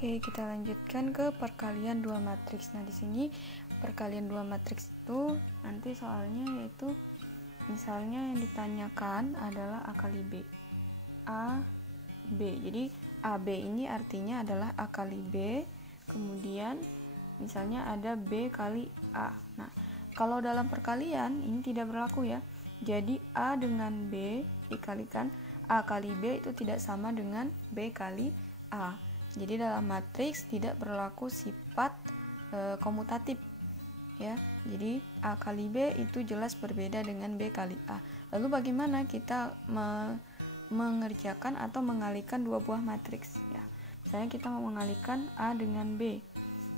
Oke, kita lanjutkan ke perkalian dua matriks. Nah, di sini perkalian dua matriks itu nanti soalnya yaitu misalnya yang ditanyakan adalah A kali B. A, B. Jadi AB ini artinya adalah A kali B, kemudian misalnya ada B kali A. Nah, kalau dalam perkalian ini tidak berlaku ya. Jadi A dengan B dikalikan A kali B itu tidak sama dengan B kali A. Jadi dalam matriks tidak berlaku sifat komutatif ya. Jadi A kali B itu jelas berbeda dengan B kali A. Lalu bagaimana kita mengerjakan atau mengalihkan dua buah matriks ya. Misalnya kita mau mengalihkan A dengan B,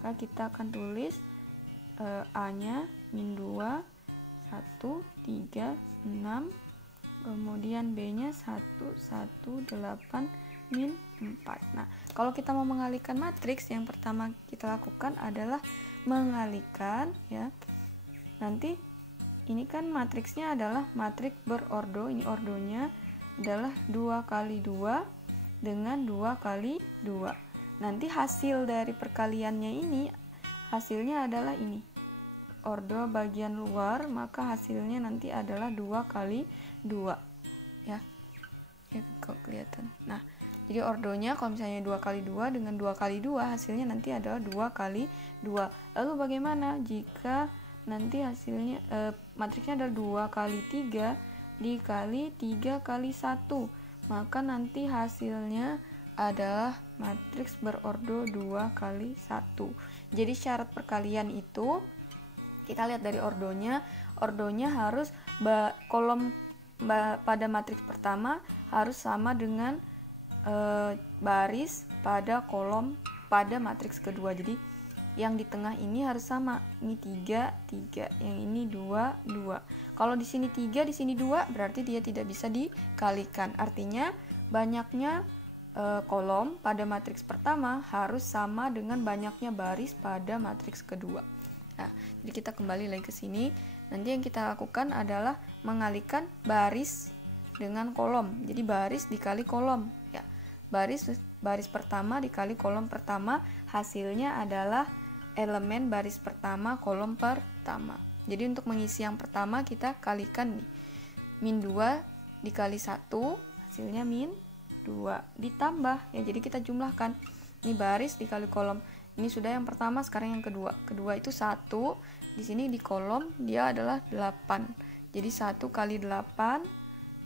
maka kita akan tulis A-nya min 2 1 3 6, kemudian B-nya 1 1 8 min 4. Nah, kalau kita mau mengalihkan matriks, yang pertama kita lakukan adalah mengalihkan ya. Nanti ini kan matriksnya adalah matriks berordo, ini ordonya adalah 2 kali 2 dengan 2 kali 2. Nanti hasil dari perkaliannya ini, hasilnya adalah ini. Ordo bagian luar, maka hasilnya nanti adalah 2 kali 2 ya. Ya kok kelihatan. Nah, jadi ordonya kalau misalnya 2 kali 2 dengan 2 kali 2 hasilnya nanti adalah 2 kali 2. Lalu bagaimana jika nanti hasilnya matriksnya adalah 2 kali 3 dikali 3 kali 1, maka nanti hasilnya adalah matriks berordo 2 kali 1. Jadi syarat perkalian itu kita lihat dari ordonya. Ordonya harus kolom pada matriks pertama harus sama dengan baris pada kolom pada matriks kedua. Jadi yang di tengah ini harus sama. Ini 3 3, yang ini 2 2. Kalau di sini 3, di sini 2, berarti dia tidak bisa dikalikan. Artinya banyaknya kolom pada matriks pertama harus sama dengan banyaknya baris pada matriks kedua. Nah, jadi kita kembali lagi ke sini. Nanti yang kita lakukan adalah mengalihkan baris dengan kolom. Jadi baris dikali kolom ya. Baris pertama dikali kolom pertama, hasilnya adalah elemen baris pertama kolom pertama. Jadi untuk mengisi yang pertama kita kalikan nih. Min 2 dikali 1 hasilnya min 2 ditambah ya. Jadi kita jumlahkan. Ini baris dikali kolom. Ini sudah yang pertama, sekarang yang kedua. Kedua itu 1, di sini di kolom dia adalah 8. Jadi 1 kali 8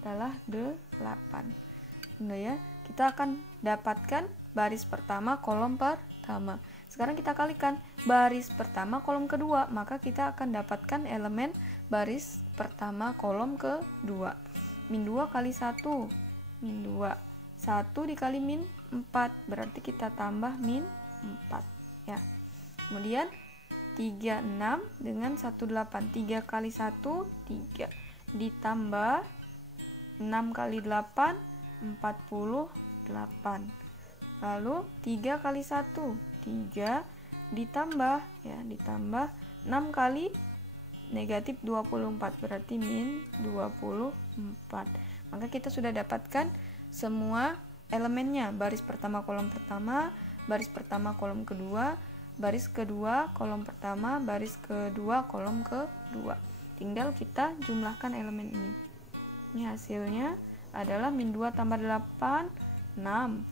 adalah 8. Nah ya, kita akan dapatkan baris pertama kolom pertama. Sekarang kita kalikan baris pertama kolom kedua, maka kita akan dapatkan elemen baris pertama kolom kedua. Min 2 kali 1, min 2. 1 dikali min 4, berarti kita tambah min 4 ya. Kemudian 36 dengan 18, 3 kali 1 3 ditambah 6 kali 8 48. Lalu 3 kali 1 3 ditambah ya, ditambah 6 kali negatif 24, berarti min 24. Maka kita sudah dapatkan semua elemennya. Baris pertama kolom pertama, baris pertama kolom kedua, baris kedua kolom pertama, baris kedua kolom kedua. Tinggal kita jumlahkan elemen ini. Ini hasilnya adalah min 2 tambah 8 6.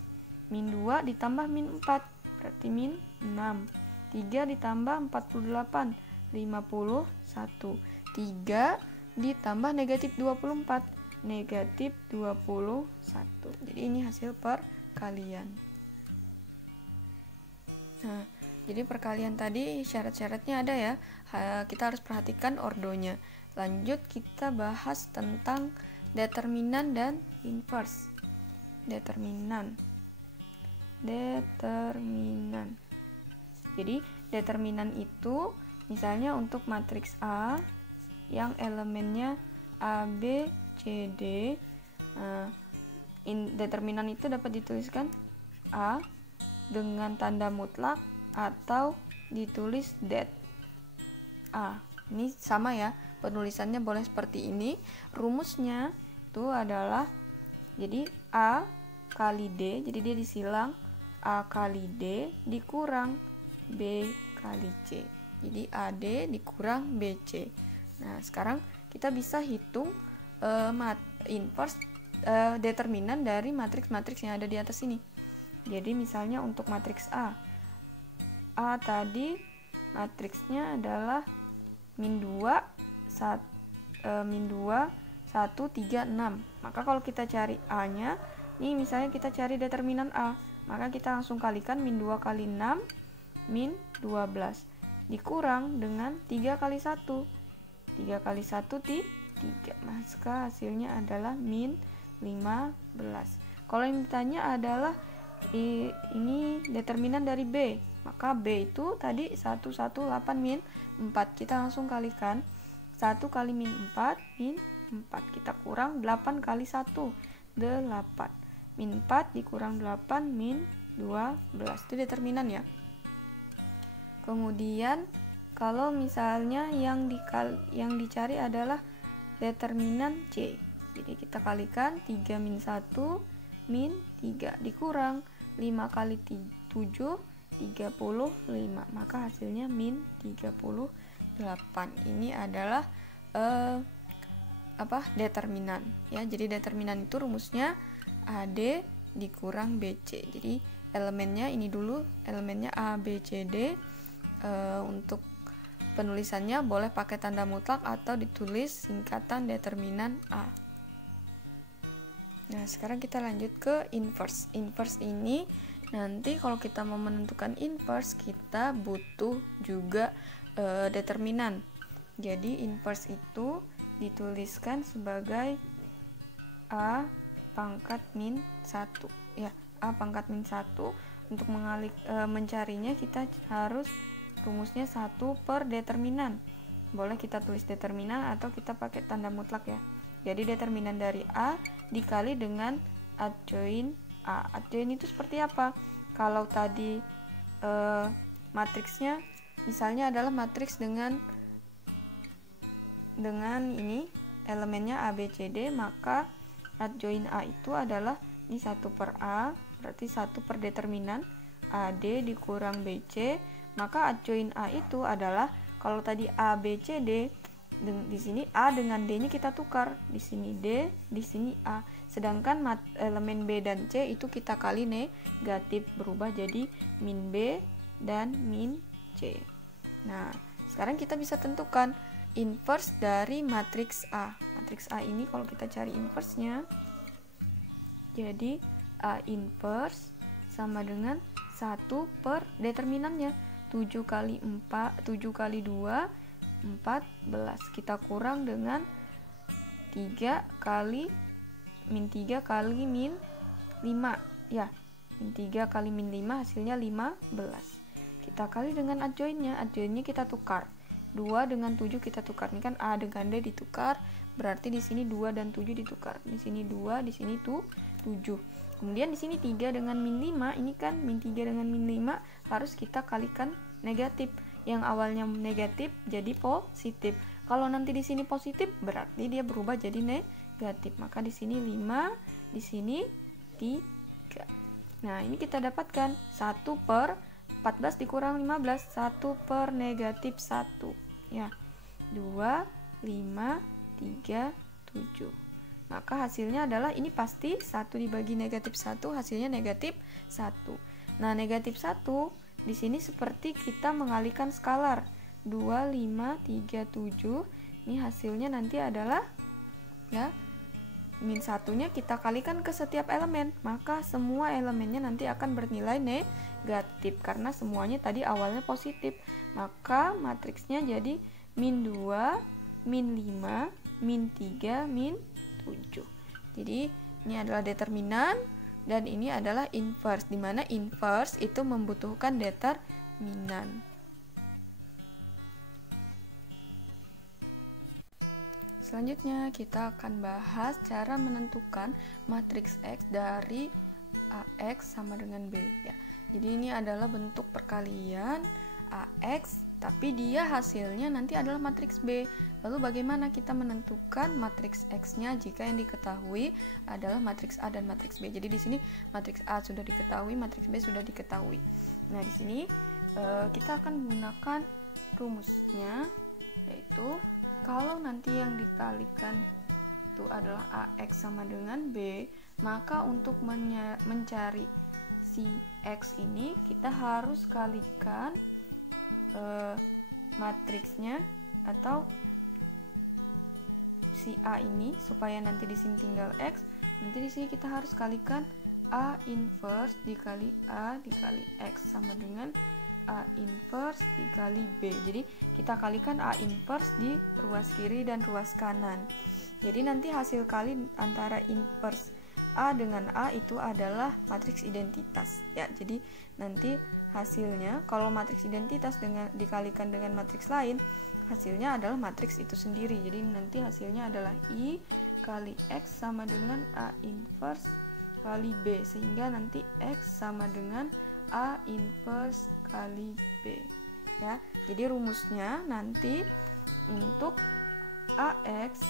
Min 2 ditambah min 4 berarti min 6. 3 ditambah 48 51. 3 ditambah negatif 24 negatif 21. Jadi ini hasil perkalian. Nah, jadi perkalian tadi syarat-syaratnya ada ya. Kita harus perhatikan ordonya. Lanjut kita bahas tentang determinan dan inverse. Determinan. Jadi determinan itu misalnya untuk matriks A yang elemennya A, B, C, D. Determinan itu dapat dituliskan A dengan tanda mutlak atau ditulis det A. Ini sama ya, penulisannya boleh seperti ini. Rumusnya itu adalah jadi A kali D, jadi dia disilang A kali D dikurang B kali C. Jadi AD dikurang BC. Nah, sekarang kita bisa hitung inverse determinan dari matriks-matriks yang ada di atas ini. Jadi misalnya untuk matriks A tadi matriksnya adalah min 2, 1, 3, 6. Maka kalau kita cari A-nya, ini misalnya kita cari determinan A, maka kita langsung kalikan min 2 kali 6, min 12. Dikurang dengan 3 kali 1. 3 kali 1, 3. Maka hasilnya adalah min 15. Kalau yang ditanya adalah ini determinan dari B, maka B itu tadi 118 min 4. Kita langsung kalikan 1 kali min 4 min 4. Kita kurang 8 kali 1 8. Min 4 dikurang 8 min 12. Itu determinan ya. Kemudian kalau misalnya yang dicari adalah determinan C. Jadi kita kalikan 3 min 1 min 3 dikurang 5 kali 7 35. Maka hasilnya min 38. Ini adalah determinan ya. Jadi determinan itu rumusnya AD dikurang BC. Jadi elemennya ini dulu, elemennya A, B, C, D. Untuk penulisannya boleh pakai tanda mutlak atau ditulis singkatan determinan A. Nah, sekarang kita lanjut ke inverse. Inverse ini nanti kalau kita mau menentukan inverse, kita butuh juga determinan. Jadi inverse itu dituliskan sebagai A pangkat min 1 ya. A pangkat min 1. Untuk mencarinya kita harus rumusnya 1 per determinan. Boleh kita tulis determinan atau kita pakai tanda mutlak ya. Jadi determinan dari A dikali dengan adjoin A. Adjoin itu seperti apa? Kalau tadi matriksnya misalnya adalah matriks dengan ini elemennya A, B, C, D, maka adjoin A itu adalah ini 1 per A, berarti 1 per determinan AD dikurang BC. Maka adjoin A itu adalah kalau tadi A, B, C, D, di sini A dengan D-nya kita tukar, di sini D, di sini A. Sedangkan elemen B dan C itu kita kali negatif, berubah jadi min B dan min C. Nah, sekarang kita bisa tentukan inverse dari matriks A. Matriks A ini kalau kita cari inverse-nya, jadi A inverse sama dengan 1 per determinannya. 7 kali 2 14. Kita kurang dengan 3 kali min 3 kali min 5 ya. Min 3 kali min 5 hasilnya 15. Kita kali dengan adjoinnya. Adjoinnya kita tukar. 2 dengan 7 kita tukar. Ini kan A dengan D ditukar, berarti di sini 2 dan 7 ditukar. Di sini 2, di sini 7. Kemudian di sini 3 dengan min 5, ini kan min 3 dengan min 5 harus kita kalikan negatif. Yang awalnya negatif jadi positif. Kalau nanti di sini positif berarti dia berubah jadi negatif. Maka di sini 5, di sini 3. Nah, ini kita dapatkan 1 per 14 dikurang 15, 1 per negatif 1 ya. 2, 5, 3, 7. Maka hasilnya adalah ini pasti 1 dibagi negatif 1 hasilnya negatif 1. Nah, negatif 1 di sini seperti kita mengalihkan skalar 2, 5, 3, 7. Ini hasilnya nanti adalah ya min 1-nya kita kalikan ke setiap elemen, maka semua elemennya nanti akan bernilai negatif karena semuanya tadi awalnya positif. Maka matriksnya jadi min 2, min 5, min 3, min 7. Jadi ini adalah determinan dan ini adalah inverse, di mana inverse itu membutuhkan determinan. Selanjutnya kita akan bahas cara menentukan matriks X dari AX sama dengan B ya. Jadi ini adalah bentuk perkalian AX tapi dia hasilnya nanti adalah matriks B. Lalu bagaimana kita menentukan matriks X-nya jika yang diketahui adalah matriks A dan matriks B. Jadi di sini matriks A sudah diketahui, matriks B sudah diketahui. Nah, di sini kita akan menggunakan rumusnya, yaitu kalau nanti yang dikalikan itu adalah AX sama dengan B, maka untuk mencari si X ini kita harus kalikan matriksnya atau si A ini, supaya nanti di sini tinggal X. Nanti di sini kita harus kalikan A inverse dikali A dikali X sama dengan A inverse dikali B. Jadi kita kalikan A inverse di ruas kiri dan ruas kanan. Jadi nanti hasil kali antara inverse A dengan A itu adalah matriks identitas ya. Jadi nanti hasilnya kalau matriks identitas dikalikan dengan matriks lain, hasilnya adalah matriks itu sendiri. Jadi nanti hasilnya adalah I kali X sama dengan A inverse kali B, sehingga nanti X sama dengan A inverse kali B ya. Jadi rumusnya nanti untuk AX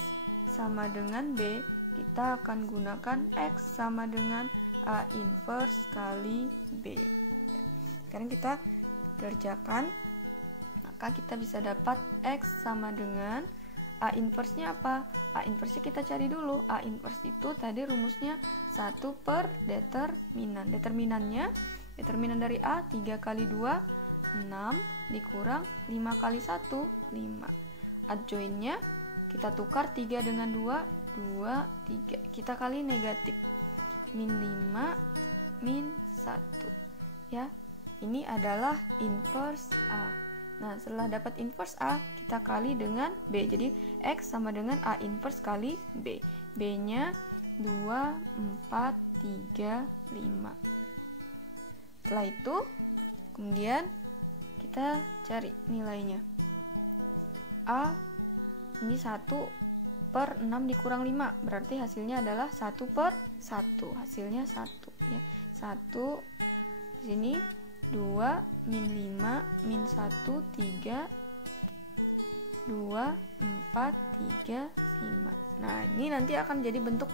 sama dengan B, kita akan gunakan X sama dengan A inverse kali B ya. Sekarang kita kerjakan, maka kita bisa dapat X sama dengan A inverse-nya apa? A inverse-nya kita cari dulu. A inverse itu tadi rumusnya 1 per determinan. Determinan dari A 3 kali 2 6 dikurang 5 kali 1 5. Adjoinnya kita tukar 3 dengan 2 2 3. Kita kali negatif min 5 min 1 ya. Ini adalah inverse A. Nah, setelah dapat inverse A, kita kali dengan B. Jadi X sama dengan A inverse kali B. B-nya 2, 4, 3, 5. Setelah itu, kemudian kita cari nilainya. A ini 1 per 6 dikurang 5. Berarti hasilnya adalah 1 per 1. Hasilnya 1 ya. 1 di sini 2 min 5 min 1 3 2 4 3 5. Nah, ini nanti akan jadi bentuk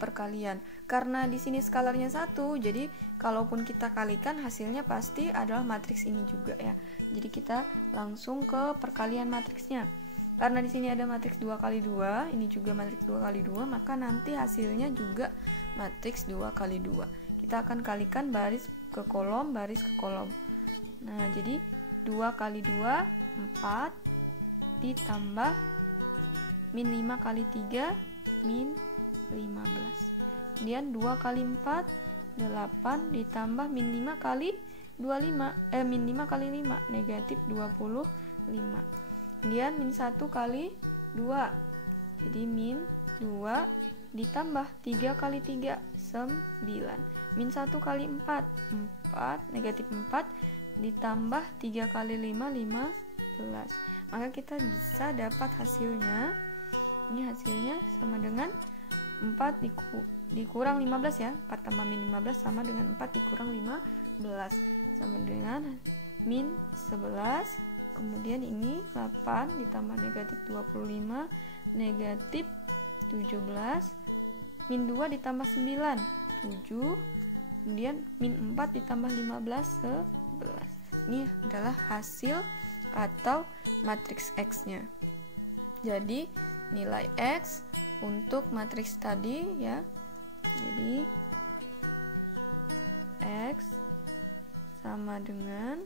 perkalian. Karena di sini skalarnya 1, jadi kalaupun kita kalikan hasilnya pasti adalah matriks ini juga ya. Jadi kita langsung ke perkalian matriksnya. Karena di sini ada matriks 2 kali 2, ini juga matriks 2 kali 2, maka nanti hasilnya juga matriks 2 kali 2. Kita akan kalikan baris ke kolom, baris ke kolom. Nah, jadi 2 kali 2 4 ditambah min 5 kali 3 min 15. Kemudian 2 kali 4 8 ditambah min 5 kali 25 min 5 kali 5 negatif 25. Kemudian min 1 kali 2. Jadi min 2 ditambah 3 kali 3 9. Min 1 kali 4 4 negatif 4 ditambah 3 kali 5 15. Maka kita bisa dapat hasilnya. Ini hasilnya sama dengan 4 dikurang 15 ya. 4 tambah min 15 sama dengan 4 dikurang 15 sama dengan min 11. Kemudian ini 8 ditambah negatif 25 negatif 17. Min 2 ditambah 9 7. Kemudian min 4 ditambah 15 11. Ini adalah hasil atau matriks X-nya. Jadi nilai X untuk matriks tadi ya. Jadi X sama dengan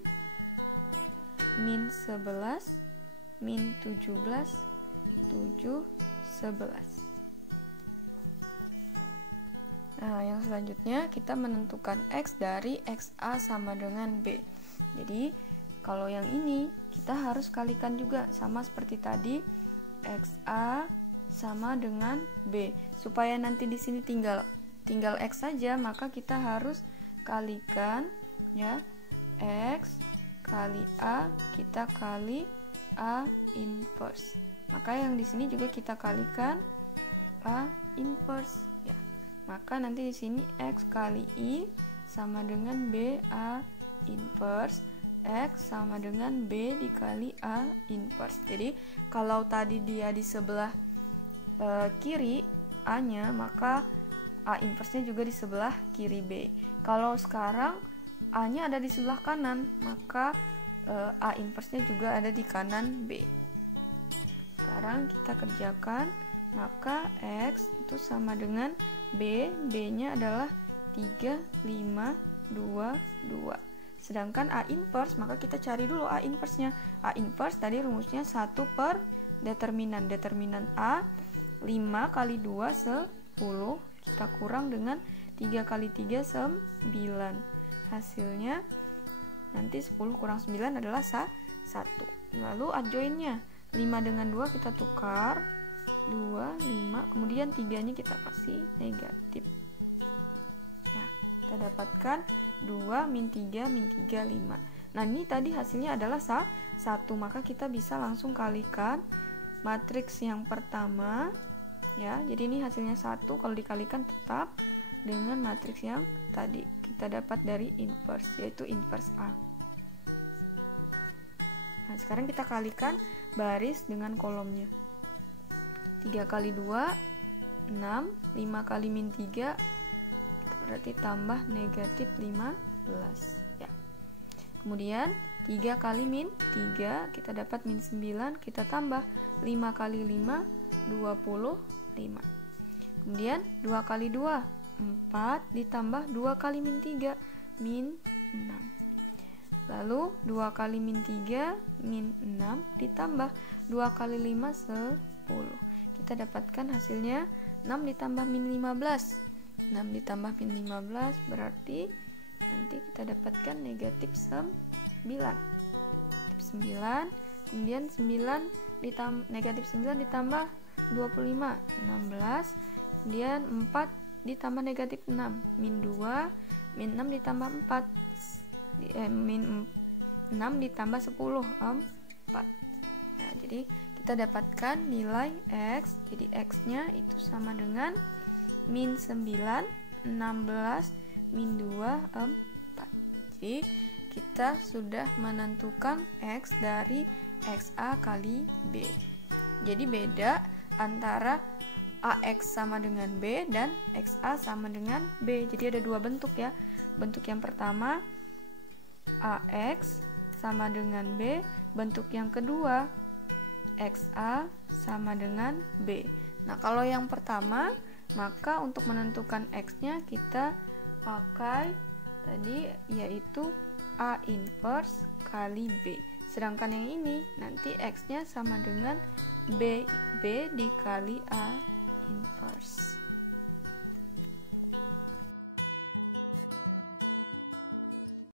min 11 min 17 7 11. Nah, yang selanjutnya kita menentukan X dari XA sama dengan B. Jadi, kalau yang ini kita harus kalikan juga sama seperti tadi, XA sama dengan B. Supaya nanti di sini tinggal X saja, maka kita harus kalikan ya. X kali A, kita kali A inverse. Maka yang di sini juga kita kalikan A inverse. Maka nanti di sini X kali I sama dengan B A inverse X sama dengan B dikali A inverse. Jadi kalau tadi dia di sebelah kiri A-nya, maka A inverse-nya juga di sebelah kiri B. Kalau sekarang A-nya ada di sebelah kanan, maka A inverse-nya juga ada di kanan B. Sekarang kita kerjakan, maka X itu sama dengan B, B-nya adalah 3, 5, 2, 2. Sedangkan A inverse, maka kita cari dulu A inverse-nya. A inverse tadi rumusnya 1 per determinan. Determinan A 5 kali 2 10, kita kurang dengan 3 kali 3 9. Hasilnya nanti 10 kurang 9 adalah 1. Lalu adjoinnya 5 dengan 2 kita tukar, 2, 5, kemudian 3-nya kita kasih negatif. Nah, kita dapatkan 2 min 3 min 3 5. Nah, ini tadi hasilnya adalah 1, maka kita bisa langsung kalikan matriks yang pertama ya. Jadi ini hasilnya 1, kalau dikalikan tetap dengan matriks yang tadi kita dapat dari inverse, yaitu inverse A. Nah, sekarang kita kalikan baris dengan kolomnya. 3 kali 2 6, 5 kali min 3 berarti tambah negatif 15 ya. Kemudian 3 kali min 3 kita dapat min 9, kita tambah 5 kali 5 25. Kemudian 2 kali 2 4 ditambah 2 kali min 3 min 6. Lalu 2 kali min 3 min 6 ditambah 2 kali 5 10. Kita dapatkan hasilnya 6 ditambah min 15. 6 ditambah min 15 berarti nanti kita dapatkan negatif 9. Kemudian 9 negatif 9 ditambah 25 16. Kemudian 4 ditambah negatif 6 min 2, min 6 ditambah 4 min 6 ditambah 10 4. Nah, jadi kita dapatkan nilai X. Jadi X nya itu sama dengan min 9 16 min 2 4. Jadi kita sudah menentukan X dari XA kali B. Jadi beda antara AX sama dengan B dan XA sama dengan B. Jadi ada dua bentuk ya. Bentuk yang pertama AX sama dengan B. Bentuk yang kedua XA sama dengan B. Nah, kalau yang pertama, maka untuk menentukan X-nya kita pakai tadi yaitu A inverse kali B. Sedangkan yang ini nanti X-nya sama dengan B dikali A inverse.